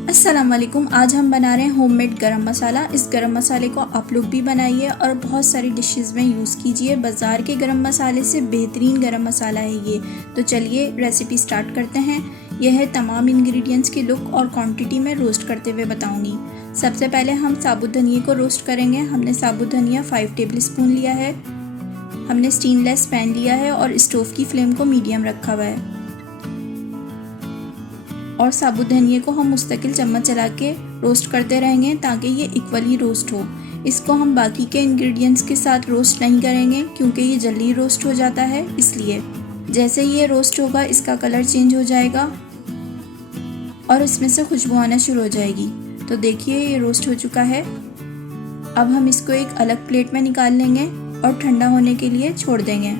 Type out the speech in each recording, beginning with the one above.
अस्सलाम वालेकुम। आज हम बना रहे हैं होममेड गरम मसाला। इस गरम मसाले को आप लोग भी बनाइए और बहुत सारी डिशेस में यूज़ कीजिए। बाज़ार के गरम मसाले से बेहतरीन गरम मसाला है ये। तो चलिए रेसिपी स्टार्ट करते हैं। यह है तमाम इंग्रेडिएंट्स की लुक और क्वांटिटी में रोस्ट करते हुए बताऊंगी। सबसे पहले हम साबुत धनिया को रोस्ट करेंगे। हमने साबुत धनिया 5 टेबल स्पून लिया है। हमने स्टेनलेस पैन लिया है और स्टोव की फ्लेम को मीडियम रखा हुआ है और साबुत धनिया को हम मुस्तकिल चम्मच चला के रोस्ट करते रहेंगे ताकि ये इक्वली रोस्ट हो। इसको हम बाकी के इंग्रेडिएंट्स के साथ रोस्ट नहीं करेंगे क्योंकि ये जल्दी रोस्ट हो जाता है, इसलिए जैसे ये रोस्ट होगा इसका कलर चेंज हो जाएगा और इसमें से खुशबू आना शुरू हो जाएगी। तो देखिए ये रोस्ट हो चुका है। अब हम इसको एक अलग प्लेट में निकाल लेंगे और ठंडा होने के लिए छोड़ देंगे।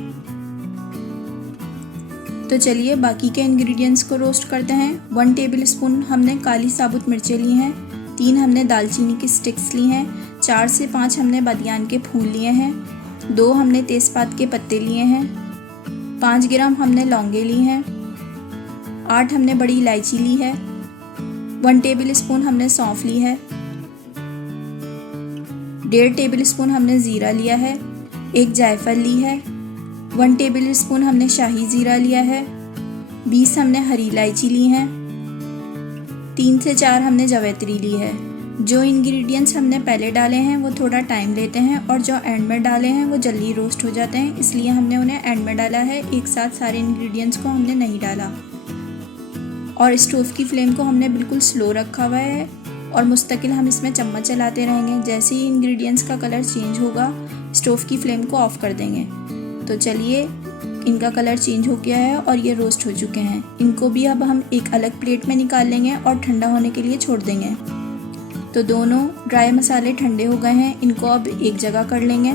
तो चलिए बाकी के इंग्रेडिएंट्स को रोस्ट करते हैं। 1 टेबल स्पून हमने काली साबुत मिर्चें ली हैं। 3 हमने दालचीनी की स्टिक्स ली हैं। 4 से 5 हमने बादियान के फूल लिए हैं। 2 हमने तेज़पात के पत्ते लिए हैं। 5 ग्राम हमने लौंगे ली हैं। 8 हमने बड़ी इलायची ली है। 1 टेबल स्पून हमने सौंफ ली है। 1.5 टेबल स्पून हमने ज़ीरा लिया है। 1 जायफल ली है। 1 टेबल स्पून हमने शाही ज़ीरा लिया है। 20 हमने हरी इलायची ली हैं। 3 से 4 हमने जावित्री ली है। जो इंग्रेडिएंट्स हमने पहले डाले हैं वो थोड़ा टाइम लेते हैं और जो एंड में डाले हैं वो जल्दी रोस्ट हो जाते हैं, इसलिए हमने उन्हें एंड में डाला है। एक साथ सारे इंग्रेडिएंट्स को हमने नहीं डाला। और स्टोव की फ्लेम को हमने बिल्कुल स्लो रखा हुआ है और मुस्तकिल हम इसमें चम्मच चलाते रहेंगे। जैसे ही इंग्रेडिएंट्स का कलर चेंज होगा स्टोव की फ्लेम को ऑफ कर देंगे। तो चलिए इनका कलर चेंज हो गया है और ये रोस्ट हो चुके हैं। इनको भी अब हम एक अलग प्लेट में निकाल लेंगे और ठंडा होने के लिए छोड़ देंगे। तो दोनों ड्राई मसाले ठंडे हो गए हैं। इनको अब एक जगह कर लेंगे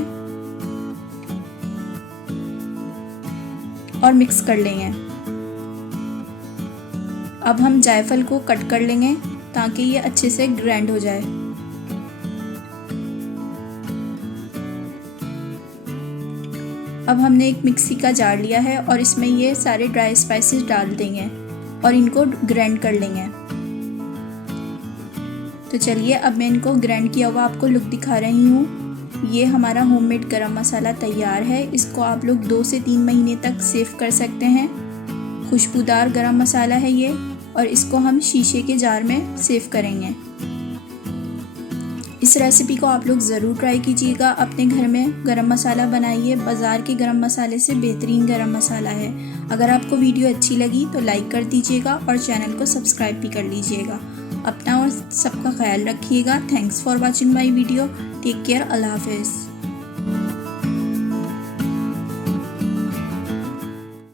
और मिक्स कर लेंगे। अब हम जायफल को कट कर लेंगे ताकि ये अच्छे से ग्राइंड हो जाए। अब हमने एक मिक्सी का जार लिया है और इसमें ये सारे ड्राई स्पाइसेस डाल देंगे और इनको ग्राइंड कर लेंगे। तो चलिए अब मैं इनको ग्राइंड किया हुआ आपको लुक दिखा रही हूँ। ये हमारा होममेड गरम मसाला तैयार है। इसको आप लोग 2 से 3 महीने तक सेव कर सकते हैं। खुशबूदार गरम मसाला है ये और इसको हम शीशे के जार में सेव करेंगे। इस रेसिपी को आप लोग ज़रूर ट्राई कीजिएगा। अपने घर में गरम मसाला बनाइए। बाज़ार के गरम मसाले से बेहतरीन गरम मसाला है। अगर आपको वीडियो अच्छी लगी तो लाइक कर दीजिएगा और चैनल को सब्सक्राइब भी कर लीजिएगा। अपना और सबका ख्याल रखिएगा। Thanks for watching my video. Take care. अल्लाह हाफिज़।